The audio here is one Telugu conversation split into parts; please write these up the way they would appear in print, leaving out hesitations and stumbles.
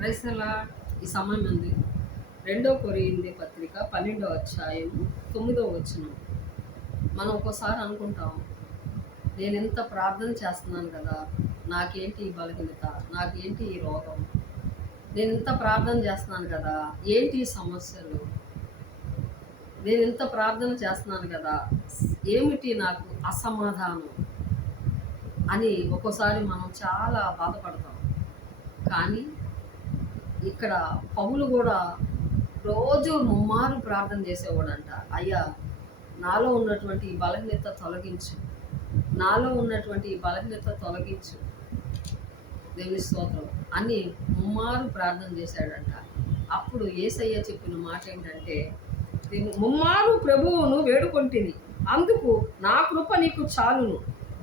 క్రైస్తల ఈ సమయం ఉంది. 2 కొరింథీ పత్రిక 12వ అధ్యాయము 9వ వచనం. మనం ఒక్కోసారి అనుకుంటాం, నేను ఎంత ప్రార్థన చేస్తున్నాను కదా, నాకేంటి ఈ బలహీనత, నాకేంటి ఈ రోగం, నేను ఇంత ప్రార్థన చేస్తున్నాను కదా, ఏంటి ఈ సమస్యలు, నేను ఇంత ప్రార్థన చేస్తున్నాను కదా, ఏమిటి నాకు అసమాధానం అని ఒక్కోసారి మనం చాలా బాధపడతాం. కానీ ఇక్కడ పౌలు కూడా రోజు ముమ్మారు ప్రార్థన చేసేవాడంట. అయ్యా, నాలో ఉన్నటువంటి ఈ బలహీనత తొలగించు, నాలో ఉన్నటువంటి ఈ బలహీనత తొలగించు, దేవుని స్తోత్రం అని ముమ్మారు ప్రార్థన చేశాడంట. అప్పుడు యేసయ్య చెప్పిన మాట ఏంటంటే, ముమ్మారు ప్రభువును వేడుకొంటిని, అందుకు నా కృప నీకు చాలును,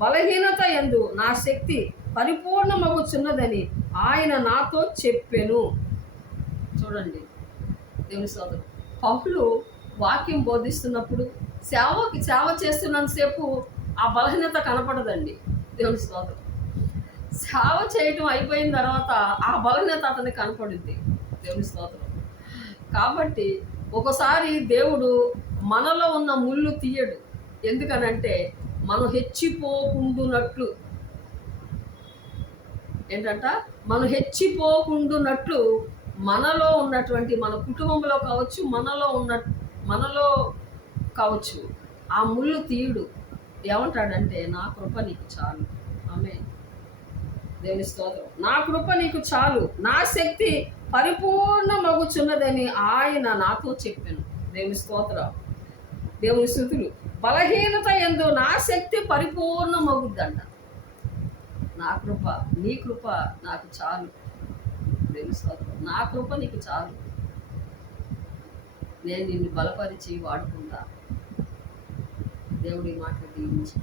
బలహీనత యందు నా శక్తి పరిపూర్ణమగుచున్నదని ఆయన నాతో చెప్పెను. చూడండి దేవుని స్తోత్రం. పౌలు వాక్యం బోధిస్తున్నప్పుడు సేవ చేస్తున్నంతసేపు ఆ బలహీనత కనపడదండి. దేవుని స్తోత్రం. సేవ చేయటం అయిపోయిన తర్వాత ఆ బలహీనత అతనికి కనపడుద్ది. దేవుని స్తోత్రం. కాబట్టి ఒకసారి దేవుడు మనలో ఉన్న ముళ్ళు తీయడు. ఎందుకనంటే మనం హెచ్చిపోకుండునట్లు. ఏంటంట, మనం హెచ్చిపోకుండునట్లు మనలో ఉన్నటువంటి, మన కుటుంబంలో కావచ్చు, మనలో కావచ్చు, ఆ ముళ్ళు తీయుడు. ఏమంటాడంటే, నా కృప నీకు చాలు. ఆమేన్. దేవుని స్తోత్రం. నా కృప నీకు చాలు, నా శక్తి పరిపూర్ణమగుచున్నదని ఆయన నాతో చెప్పాను. దేవుని స్తోత్రం, దేవుని స్తుతులు. బలహీనత యందు నా శక్తి పరిపూర్ణమగుద్దంట. నా కృప, నీ కృప నాకు చాలు. దేవుని స్తోత్రం. నా కృప నీకు చాలు, నేను నిన్ను బలపరిచి వాడుకుంటా. దేవుడి మాట దీవించి